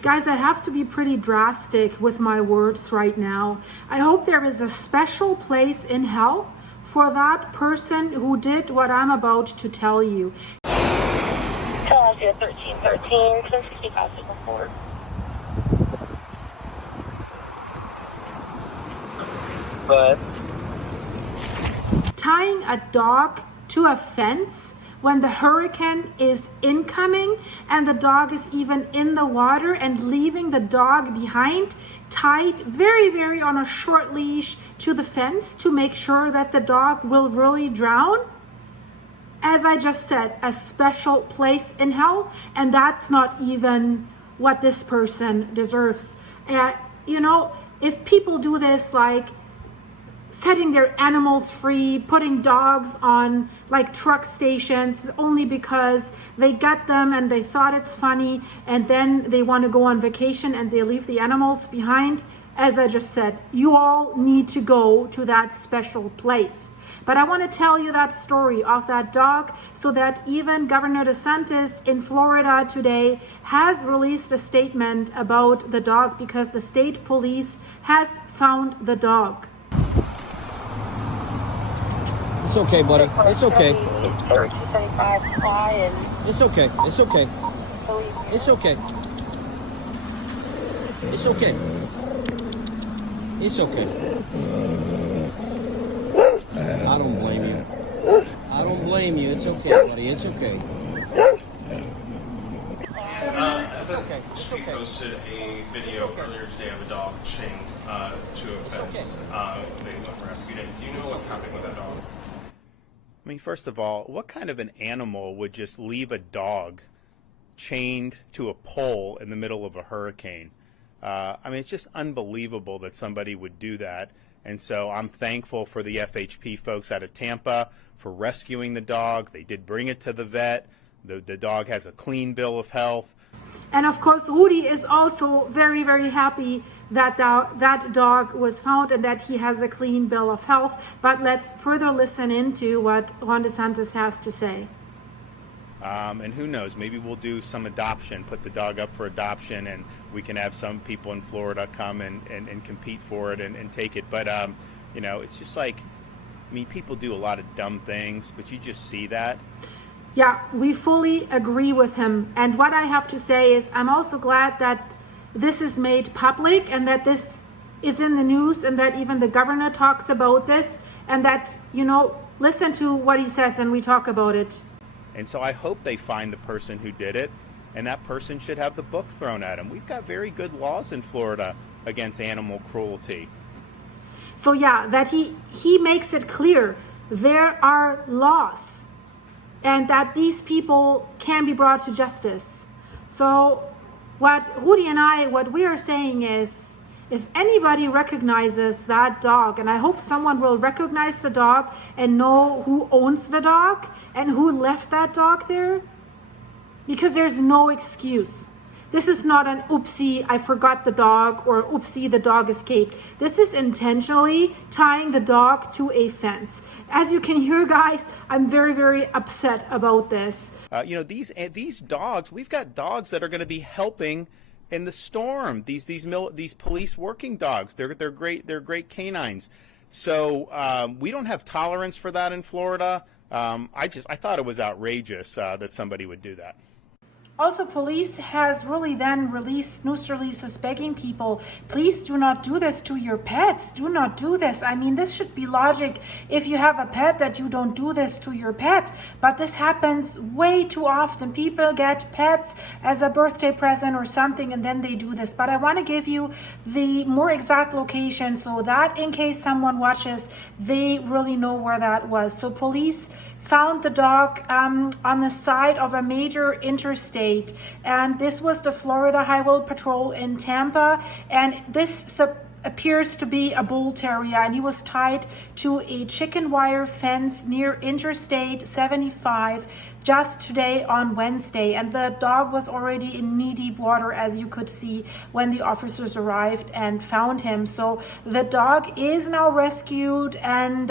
Guys, I have to be pretty drastic with my words right now. I hope there is a special place in hell for that person who did what I'm about to tell you. Philadelphia 1313, 1065 to report. But Tying a dog to a fence when the hurricane is incoming and the dog is even in the water, and leaving the dog behind, tied very on a short leash to the fence to make sure that the dog will really drown. As I just said, a special place in hell, and that's not even what this person deserves. If people do this, like setting their animals free, putting dogs on like truck stations only because they got them and they thought it's funny, and then they want to go on vacation and they leave the animals behind. As I just said, you all need to go to that special place. But I want to tell you that story of that dog so that even Governor DeSantis in Florida today has released a statement about the dog, because the state police has found the dog. it's okay, buddy. It's okay. It's okay. It's okay. It's okay. It's okay. It's okay. I don't blame you. I don't blame you. It's okay, buddy. It's okay. She posted a video earlier today of a dog chained to a fence. They went and rescued it. Do you know what's happening with that dog? I mean, first of all, what kind of an animal would just leave a dog chained to a pole in the middle of a hurricane? I mean, it's just unbelievable that somebody would do that. And so I'm thankful for the FHP folks out of Tampa for rescuing the dog. They did bring it to the vet. The dog has a clean bill of health. And of course, Rudy is also very, very happy that that dog was found and that he has a clean bill of health. But let's further listen into what Ron DeSantis has to say. And who knows, maybe we'll do some adoption, put the dog up for adoption, and we can have some people in Florida come and compete for it and take it. But, it's just like, I mean, people do a lot of dumb things, but you just see that. Yeah, we fully agree with him. And what I have to say is I'm also glad that this is made public and that this is in the news and that even the governor talks about this and that, listen to what he says and we talk about it. And so I hope they find the person who did it, and that person should have the book thrown at him. We've got very good laws in Florida against animal cruelty. So yeah, that he makes it clear there are laws and that these people can be brought to justice. So what Rudy and what we are saying is, if anybody recognizes that dog, and I hope someone will recognize the dog and know who owns the dog and who left that dog there, because there's no excuse. This is not an oopsie, I forgot the dog, or oopsie, the dog escaped. This is intentionally tying the dog to a fence. As you can hear, guys, I'm very, very upset about this. These dogs, we've got dogs that are going to be helping in the storm. These police working dogs, they're great. They're great canines. So we don't have tolerance for that in Florida. I thought it was outrageous that somebody would do that. Also, police has really then released news releases begging people, please do not do this to your pets. Do not do this. I mean, this should be logic if you have a pet that you don't do this to your pet. But this happens way too often. People get pets as a birthday present or something and then they do this. But I want to give you the more exact location so that in case someone watches, they really know where that was. So police found the dog on the side of a major interstate, and this was the Florida Highway Patrol in Tampa, and this appears to be a bull terrier, and he was tied to a chicken wire fence near Interstate 75 just today on Wednesday, and the dog was already in knee-deep water, as you could see when the officers arrived and found him. So the dog is now rescued, and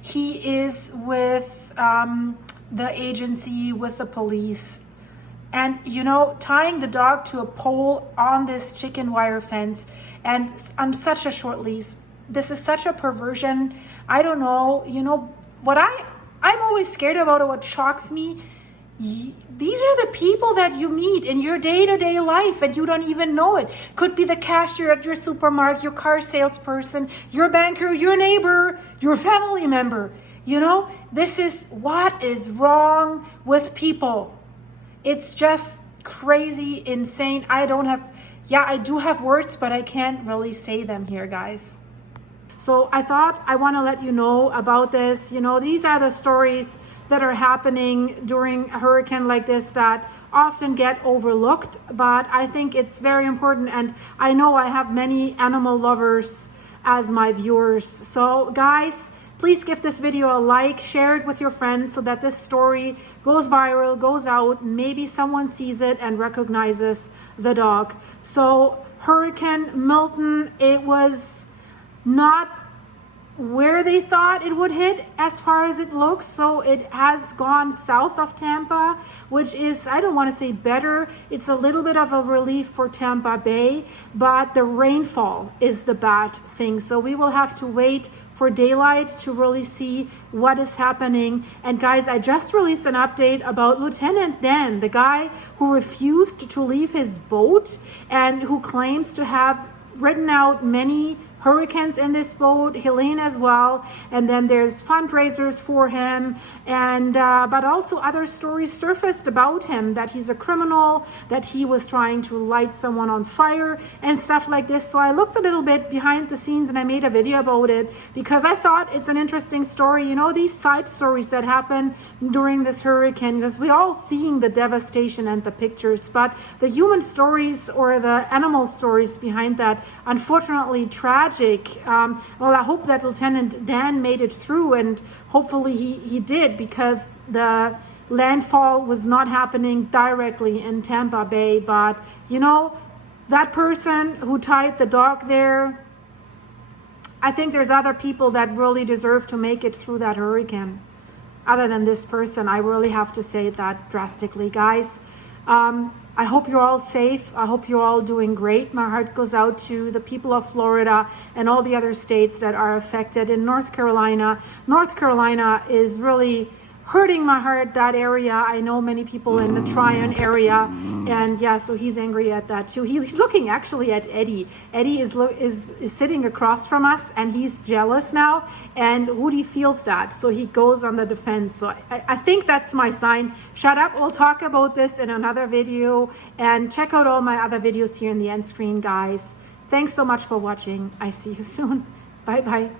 he is with the agency, with the police. And, you know, tying the dog to a pole on this chicken wire fence and on such a short leash, this is such a perversion. I don't know, you know, what I'm always scared about, or what shocks me, these are the people that you meet in your day-to-day life and you don't even know it. Could be the cashier at your supermarket, your car salesperson, your banker, your neighbor, your family member. You know, this is what is wrong with people. It's just crazy, insane. I do have words, but I can't really say them here, guys. So I thought I want to let you know about this. You know, these are the stories that are happening during a hurricane like this that often get overlooked, but I think it's very important, and I know I have many animal lovers as my viewers. So guys, please give this video a like, share it with your friends so that this story goes viral, goes out, maybe someone sees it and recognizes the dog. So Hurricane Milton, it was not where they thought it would hit as far as it looks. So it has gone south of Tampa, which is, I don't want to say better, it's a little bit of a relief for Tampa Bay, but the rainfall is the bad thing. So we will have to wait for daylight to really see what is happening. And guys, I just released an update about Lieutenant Dan, the guy who refused to leave his boat and who claims to have written out many hurricanes in this boat, Helene as well, and then there's fundraisers for him, and but also other stories surfaced about him, that he's a criminal, that he was trying to light someone on fire and stuff like this. So I looked a little bit behind the scenes and I made a video about it because I thought it's an interesting story. You know, these side stories that happen during this hurricane, because we all seeing the devastation and the pictures, but the human stories or the animal stories behind that, unfortunately tragic. Well, I hope that Lieutenant Dan made it through, and hopefully he did, because the landfall was not happening directly in Tampa Bay. But you know, that person who tied the dog there, I think there's other people that really deserve to make it through that hurricane other than this person. I really have to say that drastically, guys. I hope you're all safe. I hope you're all doing great. My heart goes out to the people of Florida and all the other states that are affected. In North Carolina is really hurting my heart, that area. I know many people in the Tryon area, and yeah, so he's angry at that too. He's looking actually at Eddie. Eddie is sitting across from us, and he's jealous now, and Woody feels that, so he goes on the defense. So I think that's my sign. Shut up. We'll talk about this in another video, and check out all my other videos here in the end screen, guys. Thanks so much for watching. I see you soon. Bye bye.